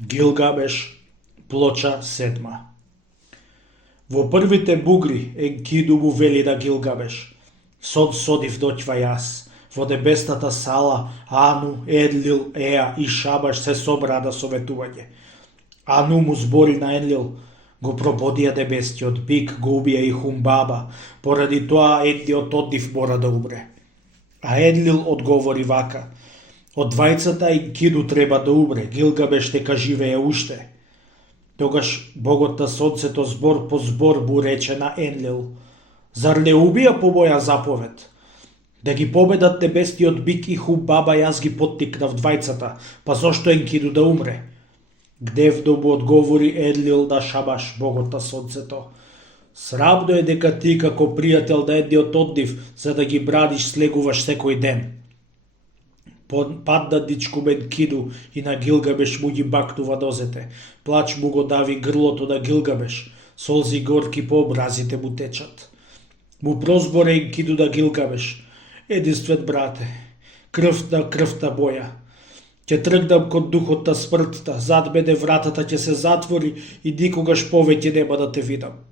Гилгамеш, плоча 7. Во првите бугри Енкиду му вели на Гилгамеш: Сод содив доќва јас. Во небесната сала Ану, Енлил, Еа и Шабаш се собраа на советување. Ану му збори на Енлил: го прободија небесниот бик, го убија и Хумбаба, поради тоа едниот од нив мора да умре. А Енлил одговори вака: од двајцата Енкиду треба да умре, Гилгамеш дека живее уште. Тогаш богот на сонцето збор по збор му рече на Енлил: зар не убија по моја заповед? Да ги победат небесниот бик и Хумбаба јас ги поттикнав двајцата, па зошто Енкиду да умре? Гневно му одговори Енлил на Шабаш, богот на сонцето: срамно е дека ти како пријател на едниот од нив, за да ги браниш, слегуваш секој ден. Падна дичкум Енкиду и на Гилгамеш му ги бакнува нозете. Плач му го дави грлото на Гилгамеш, солзи горки по образите му течат. Му прозборе Енкиду на Гилгамеш: единствен брате, крвта боја. Ќе тргнам кон духот на смртта, зад мене вратата ќе се затвори и никогаш повеќе нема да те видам.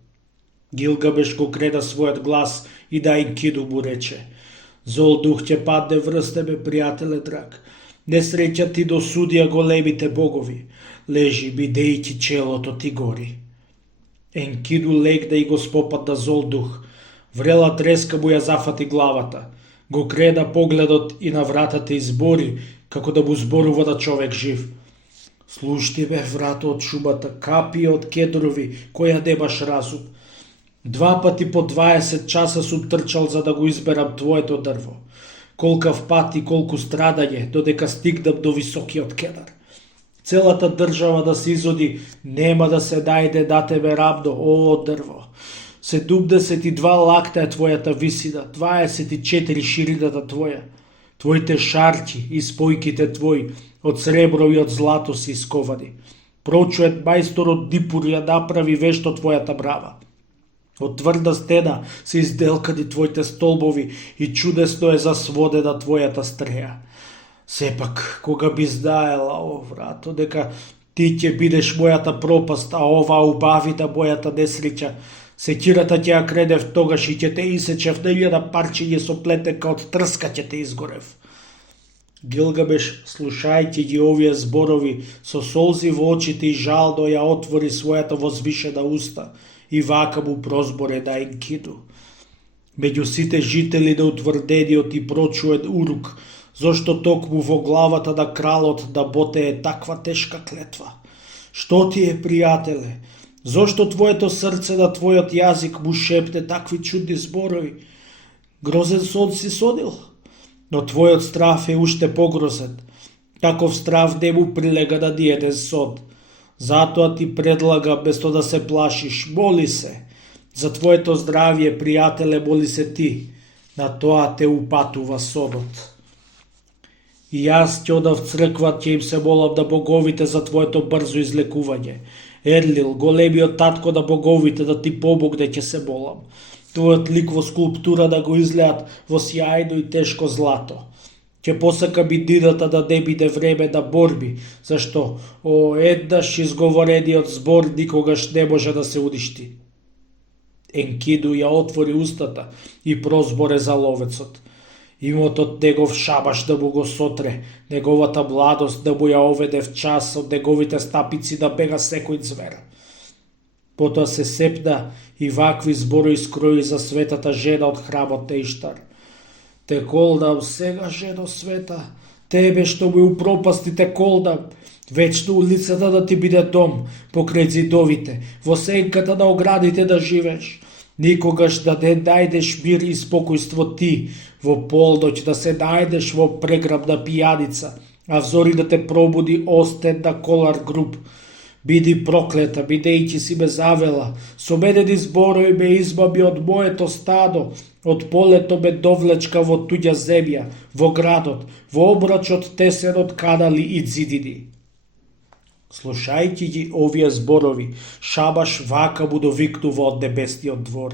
Гилгамеш го крена својот глас и на Енкиду му рече: зол дух ќе падне врз тебе, пријателе драг. Несреќа ти досудија големите богови. Лежи, бидејќи челото ти гори. Енкиду легна и го спопадна зол дух. Врела треска му ја зафати главата. Го крена погледот и на вратата избори, како да му зборува на човек жив: слушти ме, врато од шумата, капија од кедрови, која немаш разум. 2 пати по 20 часа сум трчал за да го изберам твоето дрво. Колкав пат и колку страдање, додека стигнам до високиот кедар. Целата држава да се изоди, нема да се најде на тебе рамно, о дрво. 72 лакта е твојата висина, 24 ширината твоја. Твоите шарки и спојките твои од сребро и од злато се исковани. Прочует мајсторот Дипур ја направи вешто твојата брава. Од тврда стена се изделкани твоите столбови и чудесно е засводена твојата стреја. Сепак, кога би знаела, о врато, дека ти ќе бидеш мојата пропаст, а ова убавина мојата несреќа, секирата ќе ја кредев тогаш и ќе те исечев на 1000 парчиња со плетенка од трска ќе те изгорев. Гилгамеш, слушајќи ги овие зборови, со солзи во очите и жално ја отвори својата возвишена уста и вака му прозборе на Енкиду: меѓу сите жители на утврдениот и прочуен Урук, зошто токму во главата на кралот да ботее таква тешка клетва? Што ти е, пријателе? Зошто твоето срце на твојот јазик му шепне такви чудни зборови? Грозен сон си сонил? Но твојот страв е уште погрозен. Таков страв не му прилега на ниеден сон. Затоа ти предлага, место да се плашиш, моли се. За твоето здравје, пријателе, моли се ти. На тоа те упатува сонот. И јас ќе одам в црква, ќе им се молам на боговите за твоето брзо излекување. Енлил, големиот татко на боговите, да ти помогне, ќе се молам. Твојот лик во скулптура да го излеат во сјајно и тешко злато. Ќе посакам и дината да не биде време на борби, зашто еднаш изговорениот збор никогаш не може да се уништи. Енкиду ја отвори устата и прозборе за ловецот. Имотот негов Шабаш да му го сотре, неговата младост да му ја оведе в час, од неговите стапици да бега секој звер. Потоа се сепна и вакви зборои скрои за светата жена од храмот на Иштар: те колдам сега, жено света, тебе што му упропасти те колдам, вечно улицата да ти биде дом, покрај зидовите, во сенката на оградите да живееш. Никогаш да не најдеш мир и спокојство ти, во полноќ да се најдеш во преграбна пијаница, а взори да те пробуди остедна колар груб. Биди проклета, бидејќи си ме завела, со менени зборови ме измами од моето стадо, од полето ме довлечка во туѓа земја, во градот, во обрачот тесен од канали и ѕидини. Слушајќи ги овие зборови, Шабаш вака му довикнува од небесниот двор: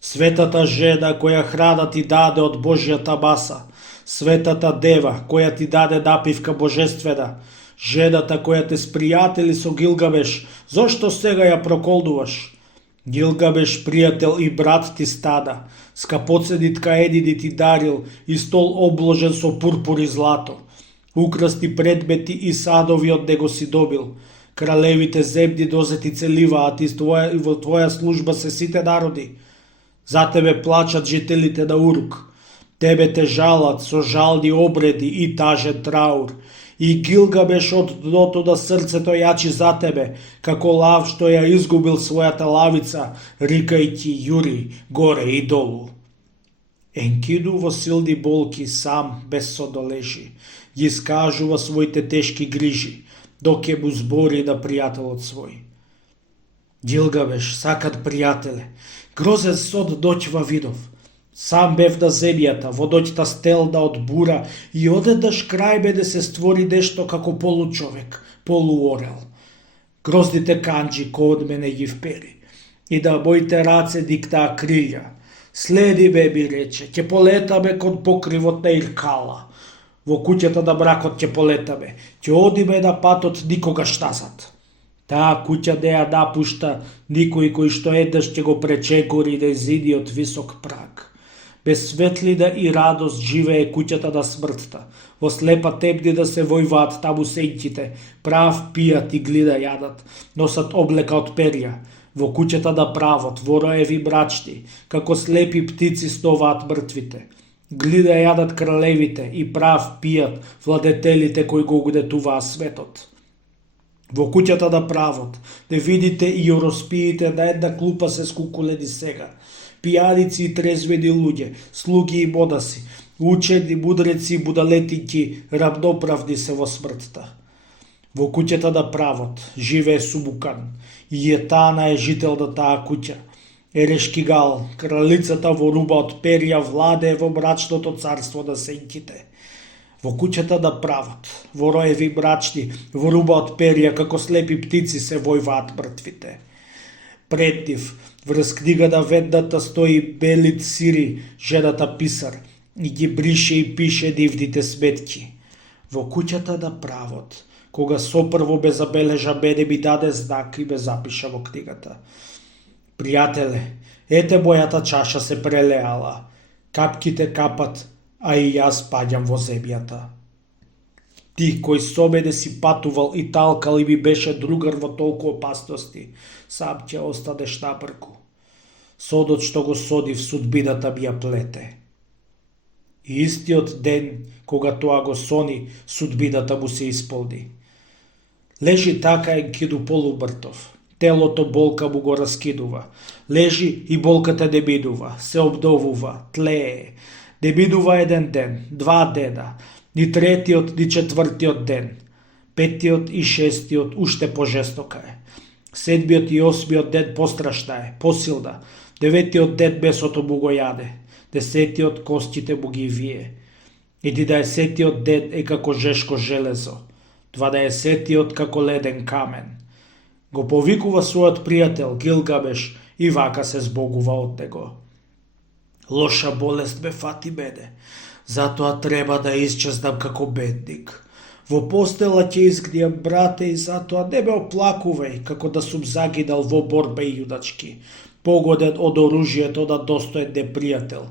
светата жена која храна ти даде од Божјата маса, светата дева која ти даде напивка божествена, Жедата која те спријатели со Гилгабеш, зошто сега ја проколдуваш? Гилгабеш, пријател и брат ти стада, скапоценит каедиди ти дарил и стол обложен со пурпур и злато. Украсти предмети и садови од него си добил. Кралевите земји дозети целиваат и во твоја служба се сите народи. За тебе плачат жителите на Урук. Тебе те жалат со жални обреди и тажен траур. И Гилгабеш од дното да срцето јачи за тебе, како лав што ја изгубил својата лавица, рикајќи јури горе и долу. Енкиду во силни болки сам без содолежи, ги скажува своите тешки грижи, док ќе му збори на пријателот свој. Гилгабеш, сакат пријателе, грозен сод доќва видов. Сам бев на земјата, во ноќта стелна од бура и одеднаш крај мене се створи нешто како получовек, полуорел. Грозните канџи код мене ги впери и на моите раце диктаа крилја. Следи ме, ми рече, ќе полетаме кон покривот на Иркала. Во куќата на мракот ќе полетаме, ќе одиме на патот никогаш назад. Таа куќа не ја напушта никој кој што еднаш ќе го пречекори незиниот висок праг. Без светлина и радост живее куќата на смртта. Во слепа темнина се војваат таму сењките, прав пијат и глина јадат, носат облека од перја. Во куќата на правот, во роеви мрачни, како слепи птици снуваат мртвите. Глина јадат кралевите и прав пијат владетелите кои го угнетуваа светот. Во куќата на правот, не видите и јороспиите на една клупа се скукулени сега. Пијаници и трезвени луѓе, слуги и монаси, учени, мудреци и будалетинки, равноправни се во смртта. Во куќата на правот живее Сумукан, и Етана е жител на таа куќа. Ерешкигал, кралицата во руба од перја, владее во мрачното царство на сењките. Во куќата на правот, во роеви мрачни, во руба од перја, како слепи птици се војваат мртвите. Пред нив, врз книга на ведната стои Белит Сири, жената писар, и ги брише и пише нивните сметки. Во куќата на правот, кога сопрво ме забележа мене, ми даде знак и ме запиша во книгата. Пријателе, ете мојата чаша се прелеала, капките капат, а и јас паѓам во земјата. Ти кој со мене си патувал и талкал и ми беше другар во толку опасности, сам ќе останеш напрку. Содот што го содив, судбината ми ја плете. И истиот ден, кога тоа го сони, судбината му се исполни. Лежи така Енкиду полумртов. Телото болка му го раскидува. Лежи и болката не минува, се обновува, тлее. Не минува еден ден, 2 дена, ни третиот, ни четвртиот ден. 5-тиот и 6-тиот уште пожестока е. 7-тиот и 8-тиот ден пострашна е, посилна. 9-тиот ден месото му го јаде. 10-тиот костите му ги вие. 11-тиот ден е како жешко железо. 12-тиот како леден камен. Го повикува својот пријател Гилгабеш и вака се збогува од него. Лоша болест ме фати мене, затоа треба да исчезнам како бедник. Во постела ќе изгнијам, брате, и затоа не ме оплакувај, како да сум загинал во борба и јудачки, погоден од оружјето на достоен непријател.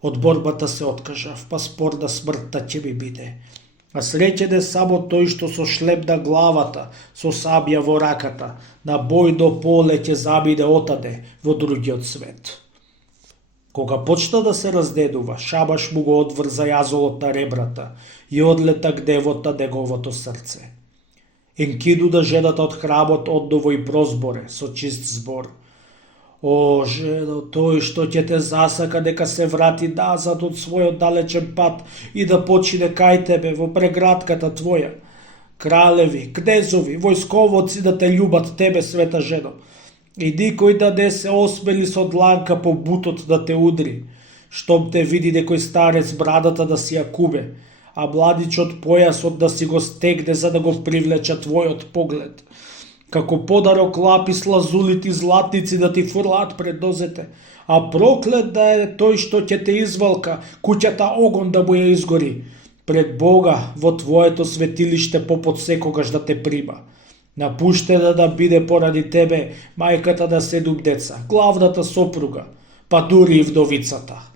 Од борбата се откажав, па спор на смртта ќе ми биде. А среќен е само тој што со шлем на главата, со сабја во раката, на бојно поле ќе замине отаде во другиот свет. Кога почна да се раздедува, шабаш му го одврза јазолот на ребрата и одлета гневот на неговото срце. Енкиду да жената од храмот одново и прозборе со чист збор. О, жено, тој што ќе те засака дека се врати назад од својот далечен пат и да почине кај тебе во преградката твоја. Кралеви, кнезови, војсковоци да те љубат тебе, света жено. И никој да не се осмели со дланка по бутот да те удри, штом те види некој старец брадата да си ја кубе, а младичот појасот да си го стегне за да го привлече твојот поглед. Како подарок лапис, лазулит и златници да ти фурлаат пред нозете, а проклет да е тој што ќе те извалка, куќата огон да му ја изгори. пред Бога во Твоето светилиште попод секогаш да те прима. Напуштена да биде поради Тебе мајката на 7 деца, главната сопруга, па дури и вдовицата.